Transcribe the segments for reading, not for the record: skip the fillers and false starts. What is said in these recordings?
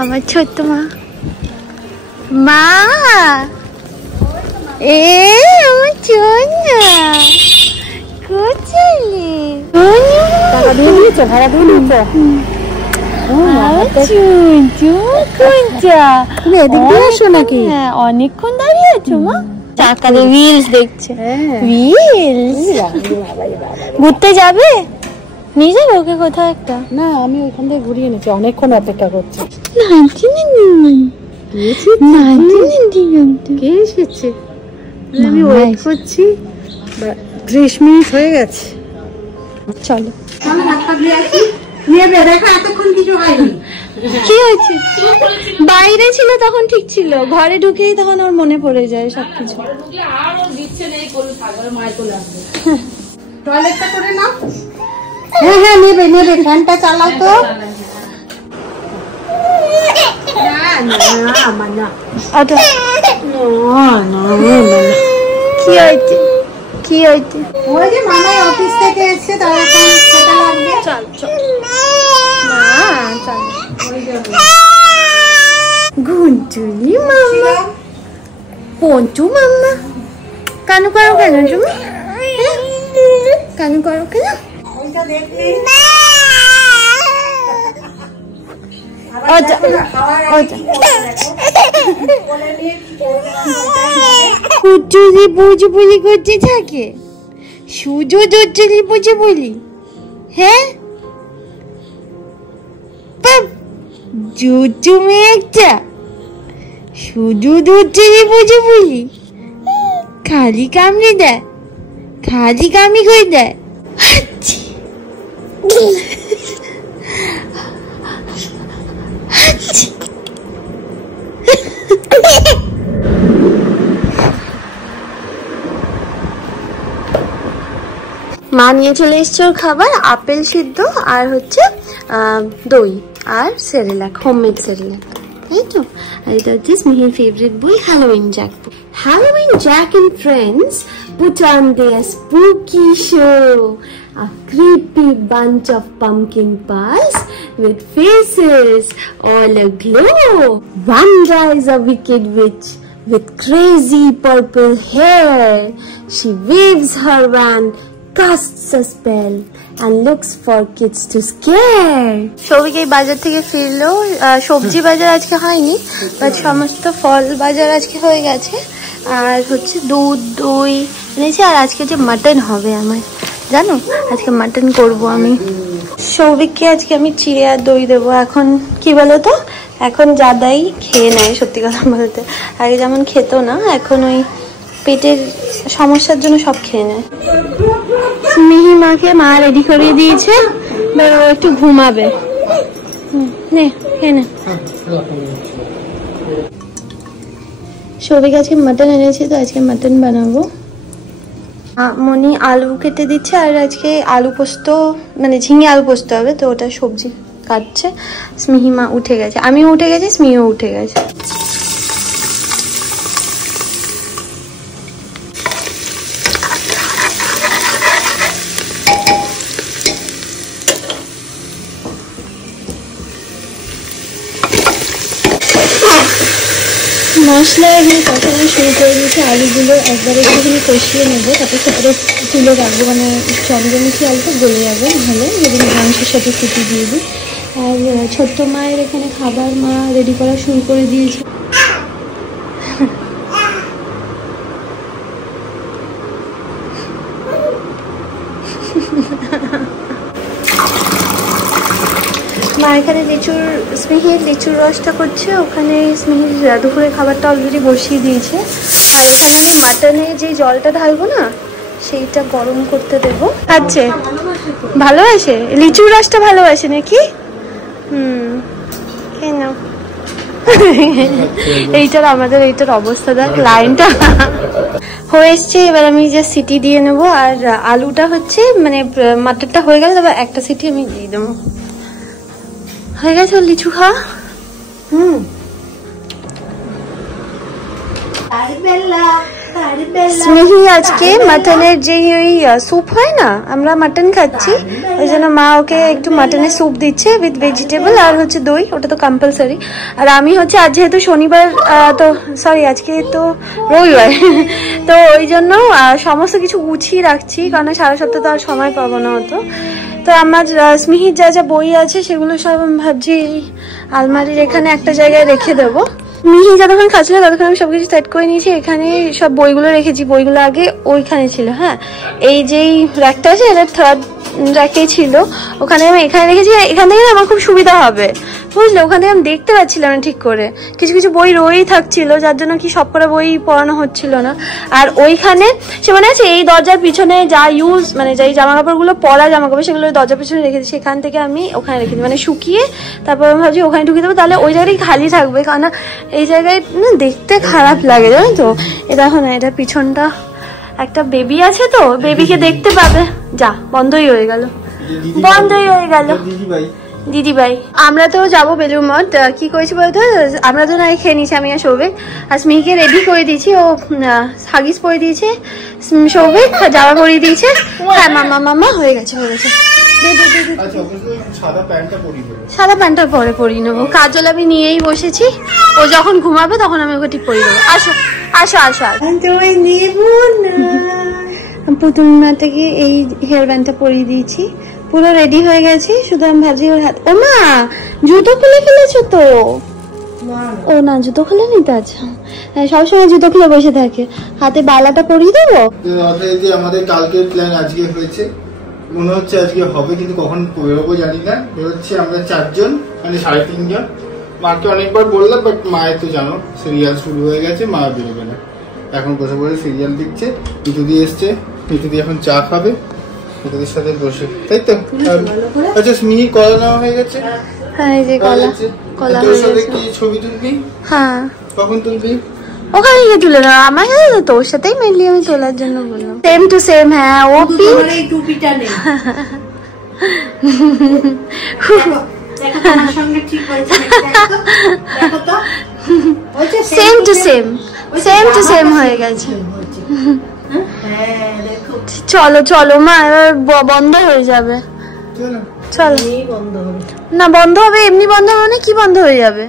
আমার ছোট্ট মা, মা আমার চোনা কোথায়? টাকা দিয়ে দিয়েছো, ভাড়া দিয়ে দিয়েছো? তুমি এদিক দিয়ে আসো নাকি? হ্যাঁ, অনেকক্ষণ দাঁড়িয়ে আছো মা? চাকাতে রিলস দেখছে। রিলস ঘুরতে যাবে? নিয়ে যাবে ওকে কোথাও একটা? না, আমি ওইখান থেকে ঘুরিয়ে নিচ্ছি, অনেকক্ষণ অপেক্ষা করছি। কে এসেছে? আমি ওয়েট করছি, 30 মিনিট হয়ে গেছে। চলো। কি হয়েছে? বাইরে ছিল তখন ঠিক ছিল, ঘরে ঢুকেই তখন ওর মনে পড়ে যায় সবকিছু। টয়লেটটা করে নাও। হ্যাঁ হ্যাঁ, নেবে নেবে, ফ্যানটা চালাও তো। কি হয়েছে? কি হয়েছে? ওই যে মামাই অফিস থেকে এসছে, তার এখন খেতে লাগবে। চল চল ঘুঞ্চুলি মাম্মা, পঞ্চু মাম্মা, কানু করো কেন তুমি? কানু করো কেন? কুচুরি বুঝি বলি করতে থাকে, সুজো জুচুরি বুঝি বলি। হ্যাঁ, জুচু মেয়ে একটা, শুধু জুচুরি বুঝি বলি, খালি কামড়ে দেয়, খালি কামি করে দেয়। মা নিয়ে চলে এসছে ওর খাবার, আপেল সিদ্ধ আর হচ্ছে দই আর সেরেলাক, হোমমেড সেরেলাক, তাই তো। আর এটা হচ্ছে স্মিহির ফেভারিট বই, Halloween Jack. Halloween Jack and friends put on their spooky show. A creepy bunch of pumpkin pies with faces all aglow. One is a wicked witch with crazy purple hair. She waves her wand, casts a spell and looks for kids to scare. Souvik এই বাজার থেকে ফিরলো, সবজি বাজার আজকে হয়নি, but সমস্ত ফল বাজার আজকে হয়ে গেছে। আর হচ্ছে দুধ দই এনেছি, আর আজকে যে মাটন হবে আমার, জানো আজকে মাটন করব আমি। সৌভিককে আজকে আমি চিড়ে আর দই দেবো। এখন কি বলো তো, এখন যাদাই খেয়ে নেয়, সত্যি কথা বলতে। আগে যেমন খেত না, এখন ওই পেটের সমস্যার জন্য সব খেয়ে নেয়। মিহি মাকে মা রেডি করিয়ে দিয়েছে, ও একটু ঘুমাবে। নে খেয়ে নে। সৌভিক আজকে মাটন এনেছে, তো আজকে মাটন বানাবো। মনি আলু কেটে দিচ্ছে, আর আজকে আলু পোস্ত, মানে ঝিঙে আলু পোস্ত হবে, তো ওটা সবজি কাটছে। স্মিহিমা উঠে গেছে, আমিও উঠে গেছি, স্মিহিও উঠে গেছে। মশলা এখানে কষানো শুরু করে দিয়েছি, আলুগুলো একবারে একটুখানি কষিয়ে নেবো, তারপর সেটা তুলে রাখবো, মানে চন্দ্রমুখী আলুটা গলে যাবে ভালো, যদি মাংসের সাথে ফুটি দিয়ে দিই। আর ছোট্ট মায়ের এখানে খাবার মা রেডি করা শুরু করে দিয়েছে। মা এখানে স্মিহির লিচুর রসটা করছে, ওখানে স্মিহির দুপুরের খাবারটা অলরেডি বসিয়ে দিয়েছে। আর এখানে আমি মাটনে যে জলটা ঢালবো না, সেইটা গরম করতে দেবো। খাচ্ছে, ভালোবাসে লিচুর রসটা, ভালোবাসে নাকি? খেয়ে নাও। এইটার আমাদের এইটার অবস্থা দেখ, লাইনটা হয়ে এসছে। এবার আমি যে সিটি দিয়ে নেবো, আর আলুটা হচ্ছে মানে মাটনটা হয়ে গেলে তারপর একটা সিটি আমি দিয়ে দেবো। হয়ে গেছে লিচু খাওয়া। স্মিহি আজকে মাটনের যে ওই স্যুপ হয় না, আমরা মাটন খাচ্ছি, ওই জন্য মা ওকে একটু মাটনের স্যুপ দিচ্ছে উইথ ভেজিটেবল আর হচ্ছে দই, ওটা তো কম্পালসারি। আর আমি হচ্ছে আজ যেহেতু শনিবার, তো সরি আজকে তো রবিবার, তো ওই জন্য সমস্ত কিছু গুছিয়ে রাখছি, কারণ সারা সপ্তাহ তো আর সময় পাবো না হতো। তো আমার স্মিহির যা যা বই আছে সেগুলো সব আমি ভাবছি আলমারির এখানে একটা জায়গায় রেখে দেবো। মিহি যতক্ষণ খাচ্ছিল ততক্ষণ আমি সবকিছু সেট করে নিয়েছি। এখানে সব বইগুলো রেখেছি, বইগুলো আগে ওইখানে ছিল। হ্যাঁ, এই যেই র্যাকটা আছে এটা থার্ড র্যাকেই ছিল, ওখানে আমি এখানে রেখেছি। এখান থেকে আমার খুব সুবিধা হবে, বুঝলে? ওখান থেকে আমি দেখতে পাচ্ছিলাম না ঠিক করে, কিছু কিছু বই রয়েই থাকছিল, যার জন্য কি সবকটা বই পড়ানো হচ্ছিল না। আর ওইখানে সে মনে আছে এই দরজার পিছনে যা ইউজ, মানে যেই জামা কাপড়গুলো পরা জামা কাপড় সেগুলো দরজার পিছনে রেখেছি, সেখান থেকে আমি ওখানে রেখেছি, মানে শুকিয়ে তারপর আমি ভাবছি ওখানে ঢুকিয়ে দেবো, তাহলে ওই জায়গাটাই খালি থাকবে। কারণ এই জায়গায় না দেখতে খারাপ লাগে, জানো তো? এটা দেখো না, এটা পিছনটা একটা বেবি আছে, তো বেবিকে দেখতে পাবে। যা, বন্ধই হয়ে গেল, বন্ধই হয়ে গেল। দিদি ভাই, আমরা তো যাবো বেলুড় মঠ। কি করেছি বলতো, আমরা তো না খেয়ে নিয়েছি আমি আর সৌভিক, আর স্মিকে রেডি করে দিয়েছি, ও হাগিস পরে দিয়েছে, সৌভিক জামা পরিয়ে দিয়েছে। হ্যাঁ মামা মামা হয়ে গেছে, হয়ে গেছে। সাদা প্যান্টটা পরে পরিয়ে নেবো, কাজল আমি নিয়েই বসেছি, ও যখন ঘুমাবে তখন আমি ওকে ঠিক পরিয়ে দেবো। আসো আসো আসো, নেবো না। পুতুল মাটাকে এই হেয়ার ব্যান্ডটা পরিয়ে দিয়েছি, পুরো রেডি হয়ে গেছি, শুধু আমি ভাবছি ওর হাত। ও মা, জুতো খুলে ফেলেছো তো? ও না, জুতো খুলে নিতে আছে, সবসময় জুতো খুলে বসে থাকে। হাতে বালাটা পরিয়ে দেবো। আমাদের কালকের প্ল্যান আজকে হয়েছে, মনে হচ্ছে আজকে হবে, কিন্তু কখন বেরোবো জানি না। বেরোচ্ছি আমরা 4 জন, মানে 3.5 জন। মাকে অনেকবার বললাম, বাট মায়ের তো জানো সিরিয়াল শুরু হয়ে গেছে, মা বেরোবে না। এখন বসে বসে সিরিয়াল দেখছে। মিঠুদি এসছে, মিঠুদি এখন চা খাবে, মিঠুদির সাথে বসে, তাই তো? আচ্ছা, স্মিহি কলা নেওয়া হয়ে গেছে। হ্যাঁ, এই যে কলা, কলা হয়ে গেছে। কি ছবি তুলবি? হ্যাঁ, কখন তুলবি? ওখানে গিয়ে তুলে নাও, আমার সাথে তো তোর সাথেই মেনলি আমি তোলার জন্য বললাম। Same to same. হ্যাঁ, ও পিঙ্ক, টুপিটা নেই। Same to same, same to same হয়ে গেছে। চলো চলো মা, এবার বন্ধ হয়ে যাবে। চলো, না বন্ধ হবে, এমনি বন্ধ হবে না, কি বন্ধ হয়ে যাবে?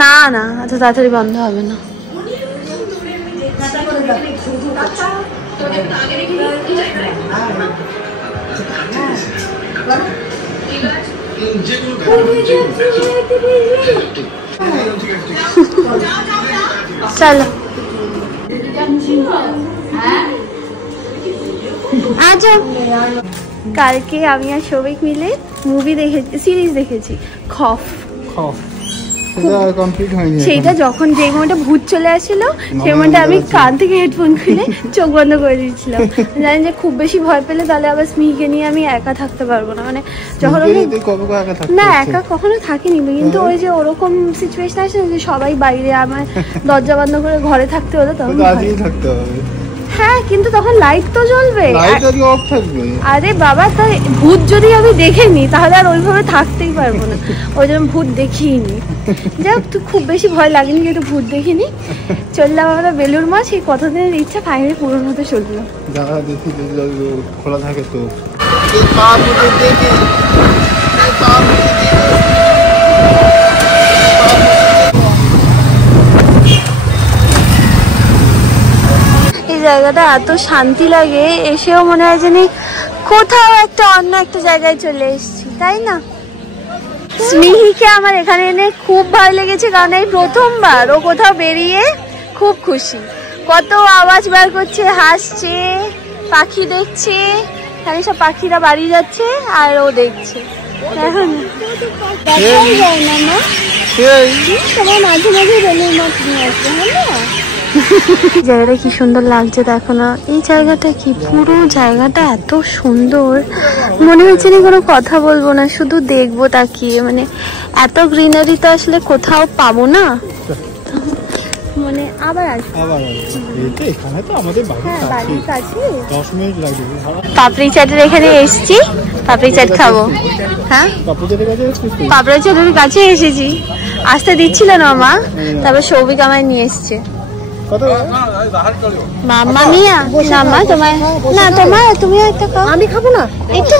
না না, এত তাড়াতাড়ি বন্ধ হবে না। চলো আচ্ছা, কালকে আমি আর সৌভিক মিলে মুভি দেখেছি, সিরিজ দেখেছি, খফ। সেইটা যখন যে মোমেন্টে ভূত চলে আসছিল, সেই মোমেন্টে আমি কান থেকে হেডফোন খুলে চোখ বন্ধ করে দিয়েছিলাম। জানি যে খুব বেশি ভয় পেলে তাহলে আবার স্মিকে নিয়ে আমি একা থাকতে পারবো না, মানে যখন না একা কখনো থাকিনি, কিন্তু ওই যে ওরকম সিচুয়েশন আসে যে সবাই বাইরে, আমার দরজা বন্ধ করে ঘরে থাকতে হলো, তখন থাকতে হবে। হ্যাঁ, কিন্তু তখন লাইট তো জ্বলবে, আরে বাবা, তাই ভূত যদি আমি দেখিনি তাহলে আর ওইভাবে থাকতেই পারবো না, ওই জন্য ভূত দেখিনি। যাক, তো খুব বেশি ভয় লাগেনি যেহেতু ভূত দেখিনি। চললাম আমরা বেলুড় মঠ, সেই কতদিনের ইচ্ছা ফাইনালি পূরণ হতে চললো। খোলা থাকে তো। জায়গাটা এত শান্তি লাগে, এসেও মনে হয় যেন কোথাও একটা অন্য একটা জায়গায় চলে এসেছি, তাই না? স্মিহিকে আমার এখানে এনে খুব ভালো লেগেছে, কারণ এই প্রথমবার ও কোথাও বেরিয়ে খুব খুশি, কত আওয়াজ বার করছে, হাসছে, পাখি দেখছে, এখানে সব পাখিরা বাড়ি যাচ্ছে আর ও দেখছে। এখন দেখাই যায় না মা, তোমার মাঝে মাঝে বেলুড় মঠ নিয়ে আসবে, হ্যাঁ না? জায়গাটা কি সুন্দর লাগছে দেখো না, এই জায়গাটা কি, পুরো জায়গাটা এত সুন্দর, মনে হচ্ছে না কোনো কথা বলবো না, শুধু দেখবো তাকিয়ে, মানে এত গ্রিনারি তো আসলে কোথাও পাবো না, মানে আবার আসবো। পাপড়ি চাটের এখানে এসছি, পাপড়ি চাট খাবো। হ্যাঁ, পাপড়ি চাটের কাছে এসেছি, আসতে দিচ্ছিল না মা, তারপর সৌভিক আমায় নিয়ে এসছে। মাম্মা মিয়া না মা তোমার না তোমার তুমিও একটা খাও। আমি খাবো না একটু।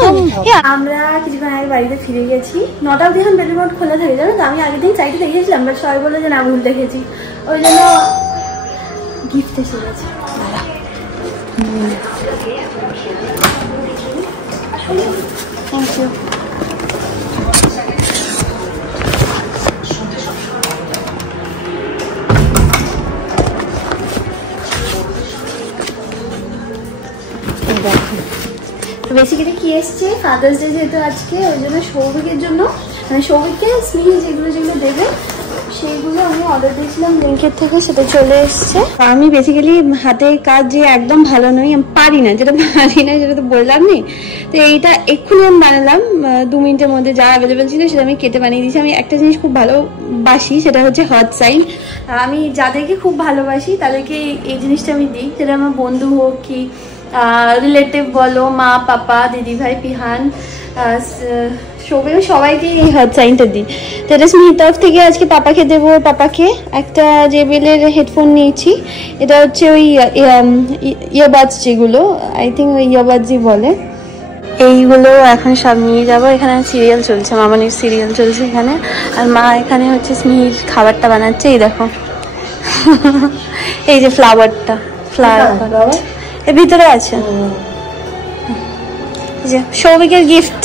আমরা কিছুক্ষণ আগে বাড়িতে ফিরে গেছি। 9টা অবধি এখন বেডরুম খোলা থাকে জানো তো। আমি আগের দিন সাইটে দেখেছিলাম, বাট সবাই বললো যে না ভুল দেখেছি, ওই জন্য গিফট এসে গেছে। Thank you. বেসিক্যালি কি এসছে ফাদার্স ডে যেহেতু আজকে, ওই জন্য সৌভিকের জন্য, মানে সৌভিককে স্নেহ যেগুলো যেগুলো দেবে সেইগুলো আমি অর্ডার দিয়েছিলাম ব্লিঙ্কিট থেকে, সেটা চলে এসছে। আমি বেসিক্যালি হাতের কাজ যে একদম ভালো নই, আমি পারি না, যেটা পারি না সেটা তো বললাম নি। তো এইটা এক্ষুনি আমি বানালাম 2 মিনিটের মধ্যে, যা অ্যাভেলেবেল ছিল সেটা আমি কেটে বানিয়ে দিয়েছি। আমি একটা জিনিস খুব ভালোবাসি, সেটা হচ্ছে হার্ট সাইন। আমি যাদেরকে খুব ভালোবাসি তাদেরকে এই জিনিসটা আমি দিই, সেটা আমার বন্ধু হোক কি রিলেটিভ বলো, মা পাপা দিদি ভাই পিহান সবাইকে এই হার্ট সাইনটা দিই। তো এটা স্মিহির তরফ থেকে আজকে পাপাকে দেবো। পাপাকে একটা জেবিএলের হেডফোন নিয়েছি, এটা হচ্ছে ওই ইয়ারবাডস যেগুলো, আই থিঙ্ক ওই ইয়ারবাডসই বলে, এইগুলো এখন সব নিয়ে যাবো। এখানে সিরিয়াল চলছে, মামানির সিরিয়াল চলছে এখানে, আর মা এখানে হচ্ছে স্মিহির খাবারটা বানাচ্ছে। এই দেখো এই যে ফ্লাওয়ারটা, ফ্লাওয়ার এর ভিতরে আছে, এই যে সৌভিকের গিফট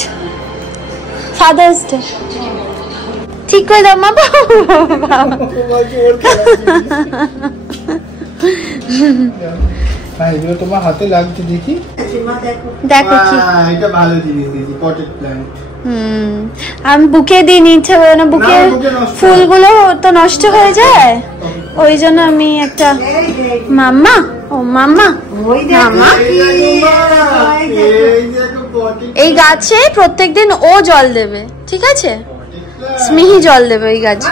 ফাদার্স ডে। ঠিক করে দাও মা। এগুলো তোমার হাতে লাগছে দেখি, দেখো কি এটা ভালো জিনিস দিয়েছি, পটেড প্ল্যান্ট। আমি বুকে দিয়ে নিচ্ছে না, বুকে ফুলগুলো তো নষ্ট হয়ে যায়, ওই জন্য আমি একটা মাম্মা ও মাম্মা মাম্মা এই গাছে প্রত্যেকদিন ও জল দেবে, ঠিক আছে? স্মিহি জল দেবে এই গাছে।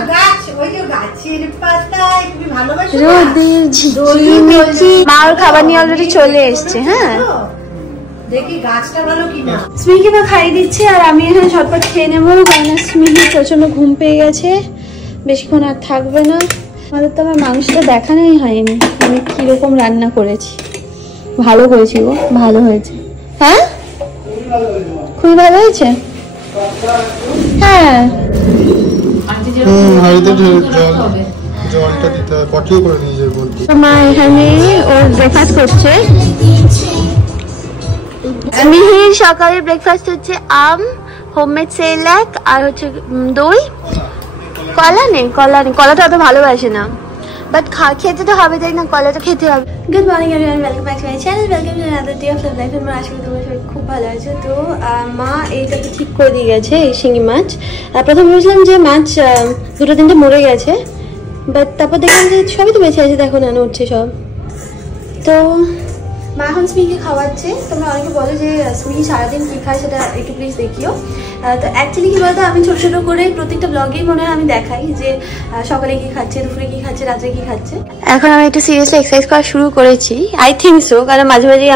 মার খাবার নিয়ে অলরেডি চলে এসছে। হ্যাঁ স্মিহিকে তো খাইয়ে দিচ্ছে, আর আমি এখানে ঝটপট খেয়ে নেবো, কারণ স্মিহি প্রচন্ড ঘুম পেয়ে গেছে, বেশিক্ষণ আর থাকবে না। আমাদের তো আমার মাংসটা দেখানোই হয়নি আমি কিরকম রান্না করেছি। ভালো করেছি গো, ভালো হয়েছে। হ্যাঁ খুবই ভালো হয়েছে। হ্যাঁ মা এখানে ওর ব্রেকফাস্ট করছে। স্মিহির সকালের ব্রেকফাস্ট হচ্ছে আম, হোমমেড সেরেলাক, আর হচ্ছে দই। কলা নেই, কলাটা অত ভালোবাসে না, বাট খেতে তো হবে, তাই না? কলাটা খেতে হবে। Good morning everyone, welcome back to my channel, welcome to another day of life. আমরা আশা করি তোমরা সবাই খুব ভালো আছো। তো মা এইটাকে ঠিক করে দিয়ে গেছে, এই শিঙি মাছ। প্রথমে বুঝলাম যে মাছ 2-3টে মরে গেছে, বাট তারপর দেখলাম যে সবই তো বেঁচে আছে, দেখো না উঠছে সব। তো মা এখন স্মিহিকে খাওয়াচ্ছে। তোমরা অনেকে বলো যে স্মিহি সারাদিন কী খায়, সেটা একটু প্লিজ দেখিও। তো অ্যাকচুয়ালি কী বলতো, আমি ছোটো ছোটো করে প্রত্যেকটা ব্লগেই মনে হয় আমি দেখাই যে সকালে কী খাচ্ছে, দুপুরে কী খাচ্ছে, রাত্রে কী খাচ্ছে। এখন আমি একটু সিরিয়াসলি এক্সারসাইজ করা শুরু করেছি, আই থিঙ্ক সো, কারণ মাঝে মাঝেই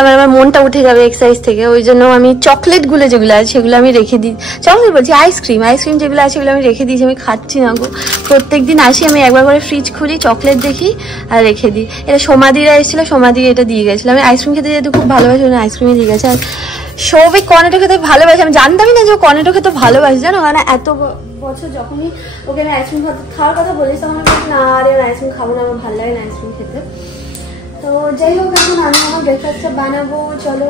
আমার আবার মনটা উঠে যাবে এক্সারসাইজ থেকে। ওই জন্য আমি চকলেটগুলো যেগুলো আছে সেগুলো আমি রেখে দিই, চকলেট বলছি আইসক্রিম যেগুলো আছে সেগুলো আমি রেখে দিয়েছি, আমি খাচ্ছি না গো। প্রত্যেকদিন আসি আমি একবার করে ফ্রিজ খুলি, চকলেট দেখি আর রেখে দিই। এটা সমাধিরা এসেছিলো, সমাধি এটা দিয়ে গেছিলো। আমি আইসক্রিম খেতে যেহেতু খুব ভালোবাসি, আইসক্রিমে দিয়ে গেছে। আর সৌভিক কর্নেটো খেতে ভালোবাসে, আমি জানতামই না যে ও কর্নেটো খেতে ভালোবাসে, জানো? মানে এত বছর যখনই ওকে আইসক্রিম খাওয়ার কথা বলিস, তখন আমি বলছি না আরে আইসক্রিম খাবো না, আমার ভালো লাগে না আইসক্রিম খেতে। তো যাই হোক, এখন আমি আমার ব্রেকফাস্টটা বানাবো। চলো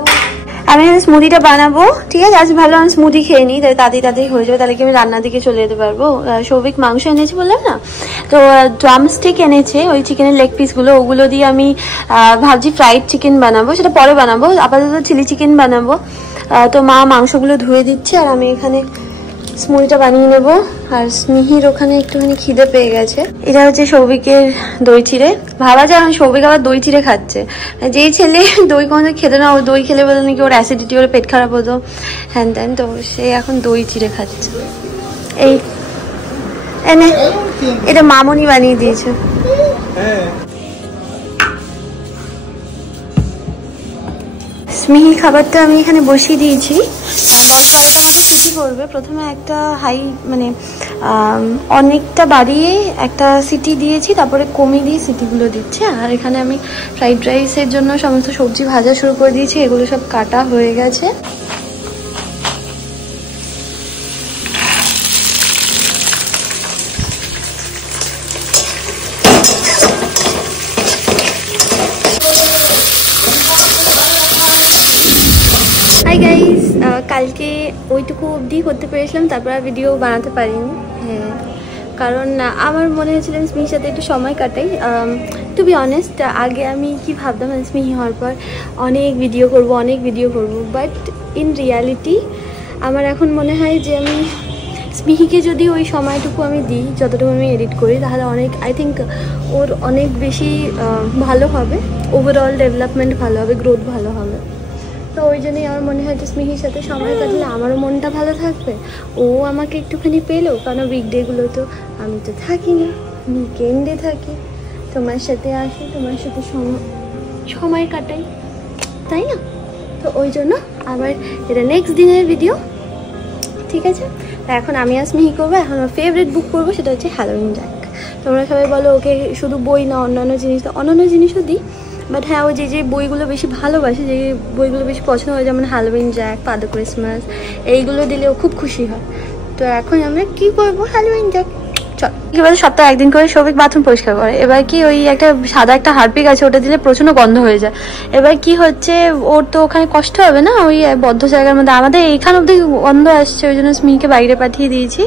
আমি স্মুদিটা বানাবো, ঠিক আছে? আজ ভালো আমি স্মুদি খেয়ে নিই, তাই তাড়াতাড়ি হয়ে যাবে, তাহলে কি আমি রান্নার দিকে চলে যেতে পারবো। সৌভিক মাংস এনেছে বললাম না, তো ড্রামস্টিক এনেছে, ওই চিকেনের লেগ পিসগুলো, ওগুলো দিয়ে আমি ভাবছি ফ্রাইড চিকেন বানাবো, সেটা পরে বানাবো। আপাতত চিলি চিকেন বানাবো। তো মা মাংসগুলো ধুয়ে দিচ্ছে, আর আমি এখানে স্মুদিটা বানিয়ে নেব। আর স্মিহির ওখানে একটুখানি খিদে পেয়ে গেছে। এটা হচ্ছে সৌভিকের দই চিড়ে। ভাবা যায় এখন সৌভিক আবার দই চিড়ে খাচ্ছে। যেই ছেলে দই কোনোদিন খেতে না, ও দই খেলে বলে নাকি ওর অ্যাসিডিটি, ওর পেট খারাপ হতো, হ্যান ত্যান। তো সে এখন দই চিড়ে খাচ্ছে। এই এনে এটা মামনি বানিয়ে দিয়েছে। স্মিহির খাবারটা আমি এখানে বসিয়ে দিয়েছি, 10-12টা মতো সিটি করবে। প্রথমে একটা হাই অনেকটা বাড়িয়ে একটা সিটি দিয়েছি, তারপরে কমিয়ে দিয়ে সিটিগুলো দিচ্ছে। আর এখানে আমি ফ্রাইড রাইসের জন্য সমস্ত সবজি ভাজা শুরু করে দিয়েছি, এগুলো সব কাটা হয়ে গেছে। হাই গাইস, কালকে ওইটুকু অবধি করতে পেরেছিলাম, তারপর আর ভিডিও বানাতে পারিনি। হ্যাঁ, কারণ আমার মনে হয়েছিল স্মিহির সাথে একটু সময় কাটাই। টু বি অনেস্ট, আগে আমি কি ভাবতাম স্মিহি হওয়ার পর অনেক ভিডিও করব, বাট ইন রিয়ালিটি আমার এখন মনে হয় যে আমি স্মিহিকে যদি ওই সময়টুকু আমি দিই, যতটুকু আমি এডিট করি, তাহলে অনেক আই থিঙ্ক ওর অনেক বেশি ভালো হবে, ওভারঅল ডেভেলপমেন্ট ভালো হবে, গ্রোথ ভালো হবে। তো ওই জন্যই আমার মনে হয় যে স্মিহির সাথে সময় কাটলে আমারও মনটা ভালো থাকবে, ও আমাকে একটুখানি পেলেও, কারণ উইকডেগুলো তো আমি তো থাকি না, উইকেন্ডে থাকি, তোমার সাথে আসি, তোমার সাথে সময় কাটাই, তাই না? তো ওই জন্য আবার এটা নেক্সট দিনের ভিডিও, ঠিক আছে? এখন আমি আর স্মিহি করবো, এখন আমার ফেভারিট বুক পড়বো, সেটা হচ্ছে হ্যালোউইন জ্যাক। তোমরা সবাই বলো ওকে শুধু বই না, অন্যান্য জিনিসও দিই, বাট হ্যাঁ, ও যে বইগুলো বেশি ভালোবাসে, যে বইগুলো বেশি পছন্দ হয়, যেমন হ্যালোউইন জ্যাক, ফাদার ক্রিসমাস, এইগুলো দিলে ও খুব খুশি হয়। তো এখন আমরা কি করবো, হ্যালোউইন জ্যাক। চল, এবার সপ্তাহে একদিন করে সৌভিক বাথরুম পরিষ্কার করে। এবার কি ওই একটা সাদা একটা হারপিক আছে, ওটা দিলে প্রচন্ড গন্ধ হয়ে যায়। এবার কি হচ্ছে, ওর তো ওখানে কষ্ট হবে না, ওই বদ্ধ জায়গার মধ্যে, আমাদের এইখান অব্দি গন্ধ আসছে, ওই জন্য স্মিহিকে বাইরে পাঠিয়ে দিয়েছি।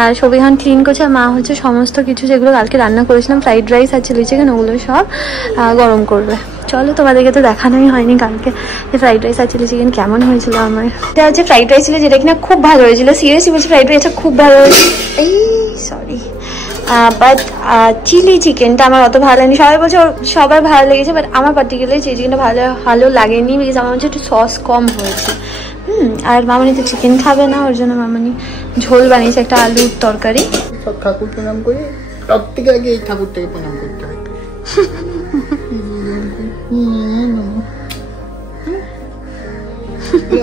আর সৌভিক এখন ক্লিন করছে, আর মা হচ্ছে সমস্ত কিছু যেগুলো কালকে রান্না করেছিলাম, ফ্রাইড রাইস আর চিলি চিকেন, ওগুলো সব গরম করবে। চলো, তোমাদেরকে তো দেখানোই হয়নি কালকে যে ফ্রাইড রাইস আর চিলি চিকেন কেমন হয়েছিল আমার। এটা হচ্ছে ফ্রাইড রাইস ছিল, যেটা কিনা খুব ভালো হয়েছিল, সিরিয়াসলি বলছি, ফ্রাইড রাইসটা খুব ভালো হয়েছিল। সরি, বাট চিলি চিকেনটা আমার অত ভালো লাগেনি। সবাই বলছে সবার ভালো লেগেছে, বাট আমার পার্টিকুলারলি চিলি চিকেনটা ভালো লাগেনি, বিকজ আমার হচ্ছে একটু সস কম হয়েছে। আর মামনি তো চিকেন খাবে না, ওর জন্য মামনি ঝোল বানিয়েছে একটা আলুর তরকারি। সব ঠাকুর প্রণাম করি, সব থেকে আগে এই ঠাকুরটাকে প্রণাম করতে হয়।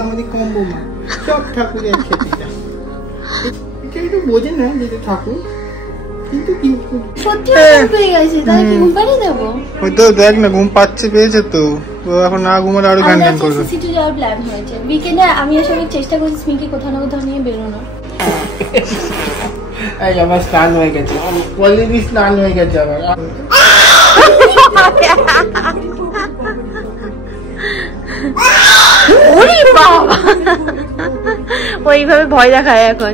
আমাদের কম্বো মা, সব ঠাকুরের খেতে যায়, এটা একটু বোঝে না যে ঠাকুর, কিন্তু সত্যি পেয়ে গেছে, তাই কি ঘুম পাড়িয়ে দেবো? ওই তো দেখ না, ঘুম পাচ্ছে, পেয়েছে তো, ও এখন না ঘুমালে আরো গান গান করবে। সিটি যাওয়ার প্ল্যান হয়েছে উইকেন্ডে, আমি আসলে চেষ্টা করছি স্মিহিকে কোথাও না কোথাও নিয়ে বেরোনো। এই আমার স্নান হয়ে গেছে, অলরেডি স্নান হয়ে গেছে আমার। ওইভাবে ভয় দেখায় এখন,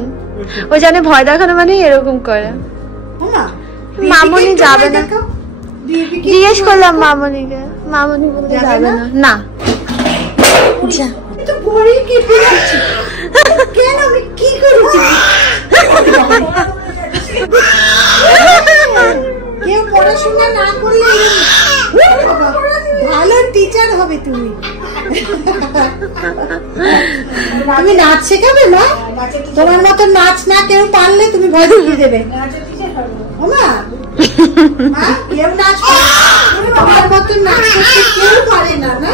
ও জানে ভয় দেখানো মানে এরকম করে। মামনি যাবে না, জিজ্ঞেস করলাম মামনিকে, মামনি বলতে যাবে না। না কেউ পড়াশোনা না করলে ভালো টিচার হবে তুমি। তুমি নাচ শেখাবে মা, তোমার মতো নাচ না কেউ পারলে তুমি ভয় দিয়ে দেবে। কেউ নাচ তোমার মতো নাচ করতে কেউ পারে না, না?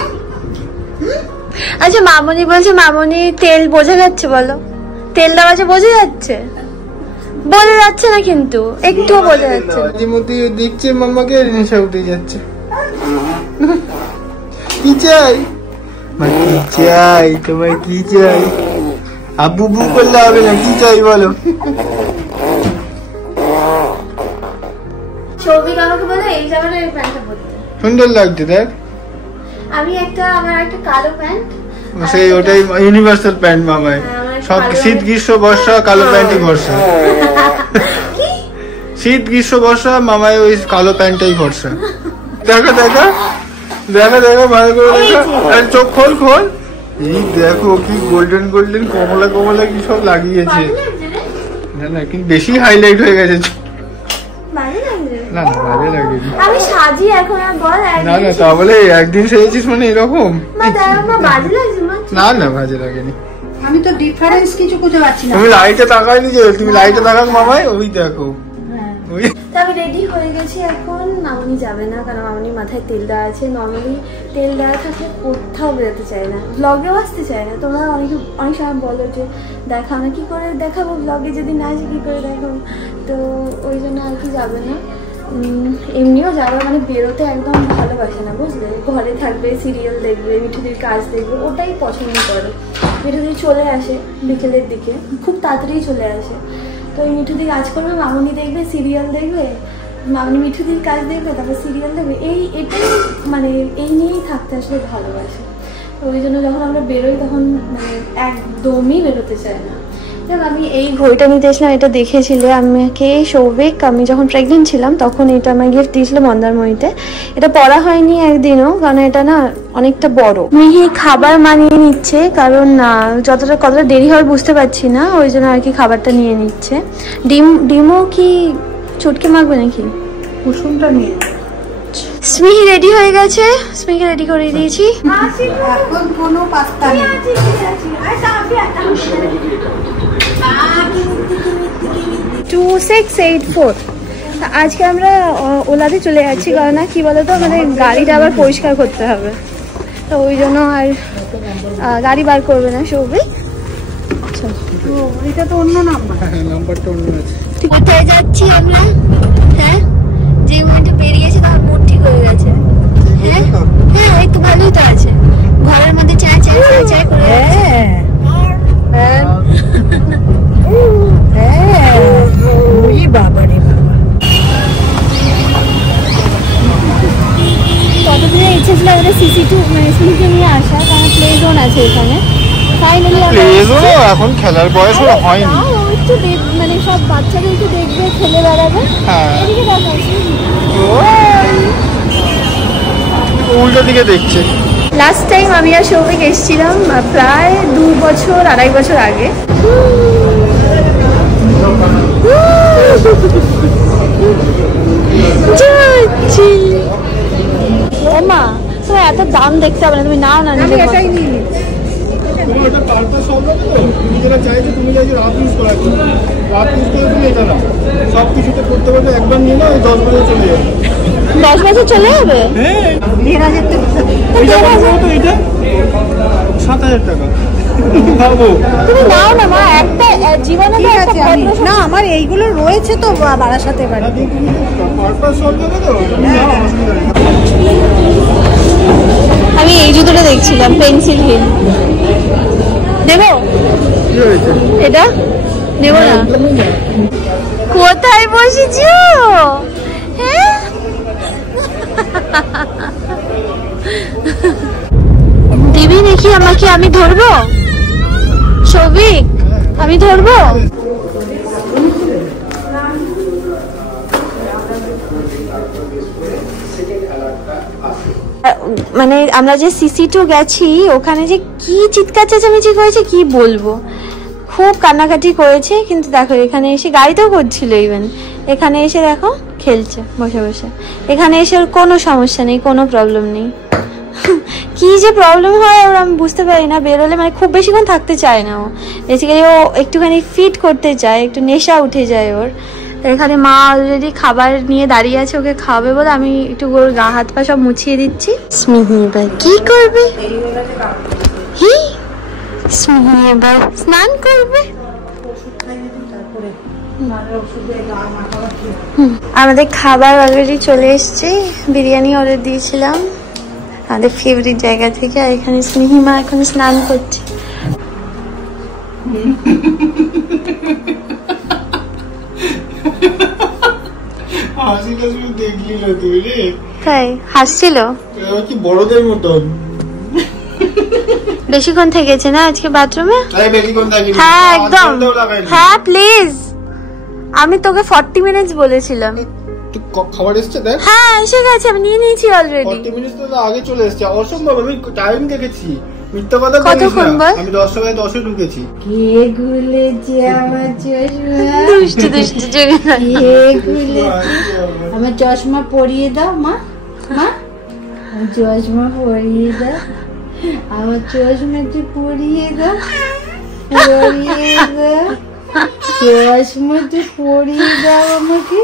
আচ্ছা, মামনি বলছে, মামনি তেল বোঝা যাচ্ছে, বলো তেল দেওয়া আছে, বোঝা যাচ্ছে? বোঝা যাচ্ছে না, কিন্তু একটুও বোঝা যাচ্ছে না। দেখছে মাম্মাকে নেশা উঠে যাচ্ছে। কি চাই কি চাই, তোমার কি চাই? আব্বু বু করলে হবে না, কি চাই বলো? সৌভিক আমাকে বলে এই জামাটা, এই প্যান্টটা পরতে সুন্দর লাগছে, দেখ। আমি আমার একটা কালো প্যান্ট, সেই ওটাই ইউনিভার্সাল প্যান্ট মামায়, সব শীত গ্রীষ্ম বর্ষা কালো প্যান্টই ভরসা। শীত গ্রীষ্ম বর্ষা মামায় ওই কালো প্যান্টটাই ভরসা। দেখো দেখো দেখো দেখো, ভালো করে দেখো, চোখ খোল খোল, এই দেখো কি গোল্ডেন গোল্ডেন কমলা কমলা কি সব লাগিয়েছে। না না, কিন্তু বেশি হাইলাইট হয়ে গেছে। না না, ভালো লাগেনি। আমি সাজি এখন, আর বল। না না, তা বলে একদিন সেজেছিস মানে এরকম? না না, বাজে লাগেনি। আমি তো ডিফারেন্স কিছু খুঁজে পাচ্ছি না। তুমি লাইটে তাকাইনি যে, তুমি লাইটে তাকাক মামাই, ওই দেখো আমি রেডি হয়ে গেছি এখন। মামনি যাবে না, কারণ মামনির মাথায় তেল দেওয়া আছে। নর্মালি তেল দেওয়া থাকলে কোথাও বেরোতে চায় না, ব্লগেও আসতে চায় না। তোমরা অনেক সময় বলো যে দেখাও না, কি করে দেখাবো ব্লগে যদি না আসে, কি করে দেখাবো? তো ওই জন্য আর কি যাবে না। এমনিও যাবে, মানে বেরোতে একদম ভালোবাসে না, বুঝলে? ঘরে থাকবে, সিরিয়াল দেখবে, মিঠুদির কাজ দেখবে, ওটাই পছন্দ করে। মিঠুদি চলে আসে বিকেলের দিকে, খুব তাড়াতাড়ি চলে আসে। তো ওই মিঠুদি কাজ করবে, মামনি দেখবে, সিরিয়াল দেখবে, মামনি মিঠুদির কাজ দেখবে, তারপর সিরিয়াল দেখবে। এটাই মানে এই নিয়েই থাকতে আসলে ভালোবাসে। তো ওই জন্য যখন আমরা বেরোই তখন মানে একদমই বেরোতে চায় না। আমি এই ঘড়িটা নিতে এসলাম, এটা দেখেছিলে আমাকে সৌভিক, আমি যখন প্রেগনেন্ট ছিলাম তখন এটা আমার গিফট দিয়েছিল মন্দারমণিতে। এটা পরা হয়নি একদিনও, কারণ এটা না অনেকটা বড়। মিহি খাবার মানিয়ে নিচ্ছে, কারণ কতটা দেরি হয় বুঝতে পারছি না, ওই জন্য আর কি খাবারটা নিয়ে নিচ্ছে। ডিমও কি চটকে মাখবে নাকি? কুসুমটা নিয়ে স্মিহি রেডি হয়ে গেছে, স্মিহিকে রেডি করে দিয়েছি। এখন কোনো পাত্তা নেই। 2684। আজকে আমরা ওলাতে চলে যাচ্ছি, কারণ না কি বলতো আমাদের গাড়িটা আবার পরিষ্কার করতে হবে, তো ওই জন্য আর গাড়ি বার করবে না সৌভিক। এটা তো অন্য নাম্বার, নাম্বারটা অন্য আছে। কোথায় যাচ্ছি আমরা? হ্যাঁ, যে মোমেন্টে বেরিয়েছে তার মুড ঠিক হয়ে গেছে। হ্যাঁ হ্যাঁ, এই তো ভালোই তো আছে, ঘরের মধ্যে চা চা চা চা করে। কতদিনের ইচ্ছে ছিল আমাদের CC2 মানে সিসিকে নিয়ে আসা, কারণ প্লে জোন আছে এখানে। ফাইনালি এখন খেলার বয়স হয়নি, একটু মানে সব বাচ্চাদেরকে দেখবে, খেলে বেড়াবে। এদিকে উল্টো দিকে দেখছে। লাস্ট টাইম আমি আর সৌভিক এসেছিলাম প্রায় 2-2.5 বছর আগে। ও মা, তোমার এত দাম দেখতে হবে না, তুমি নাও না। এটাই নিয়ে সবকিছুতে করতে পারলে একবার নিয়ে না 10 বছর চলে যাবে। 10 বছর চলে যাবে? 1000 টাকা। 7000 টাকা। তুমি নাও না মা, একটা জীবনে তো একটা না, আমার এইগুলো রয়েছে তো বারাসাতে বাড়ি। আমি এই জুতোটা দেখছিলাম, পেন্সিল হিল। দেবো এটা? দেবো না। কোথায় বসেছি? হ্যাঁ, দিবি নাকি আমাকে? আমি ধরবো সৌভিক, আমি ধরবো। মানে আমরা যে CC2 গেছি, ওখানে যে কি চিৎকার চেঁচামেচি করেছে কি বলবো, খুব কান্নাকাটি করেছে। কিন্তু দেখো এখানে এসে গাড়িতেও করছিল, ইভেন এখানে এসে দেখো খেলছে বসে বসে। এখানে এসে ওর কোনো সমস্যা নেই, কোনো প্রবলেম নেই। কি যে প্রবলেম হয় ওর আমি বুঝতে পারি না। বেরোলে মানে খুব বেশিক্ষণ থাকতে চায় না ও, বেসিক্যালি ও একটুখানি ফিট করতে চায়, একটু নেশা উঠে যায় ওর। এখানে মা অলরেডি খাবার নিয়ে দাঁড়িয়ে আছে, ওকে খাওয়াবে বলে আমি একটু ওর গা হাত পা সব মুছিয়ে দিচ্ছি। স্মিহি এবার কি করবে? স্মিহি এবার স্নান করবে। আমাদের খাবার অলরেডি চলে এসছে, বিরিয়ানি অর্ডার দিয়েছিলাম আমাদের ফেভারিট জায়গা থেকে। আর এখানে স্মিহিমা এখন স্নান করছে। তাই হাসছিল, বড়দের মতন। বেশিক্ষণ থেকেছে না আজকে বাথরুমে? হ্যাঁ একদম, হ্যাঁ প্লিজ। আমি তোকে 40 মিনিটস বলেছিলাম। খাবার এসছে দেখ। হ্যাঁ এসে গেছে, আমি নিয়ে নিয়েছি অলরেডি। 40 মিনিট তো আগে চলে এসেছে। অসম্ভব, আমি টাইম দেখেছি। মিথ্যা কথা কতক্ষণ বল? আমি 10 টাকায় 10 এ ঢুকেছি। কে গুলেছে আমার চশমা? দুষ্টু দুষ্টু জেগে কে গুলেছে আমার চশমা? পরিয়ে দাও মা, মা চশমা পরিয়ে দাও, আমার চশমাটি পরিয়ে দাও, পরিয়ে দাও, চশমাটি পরিয়ে দাও আমাকে।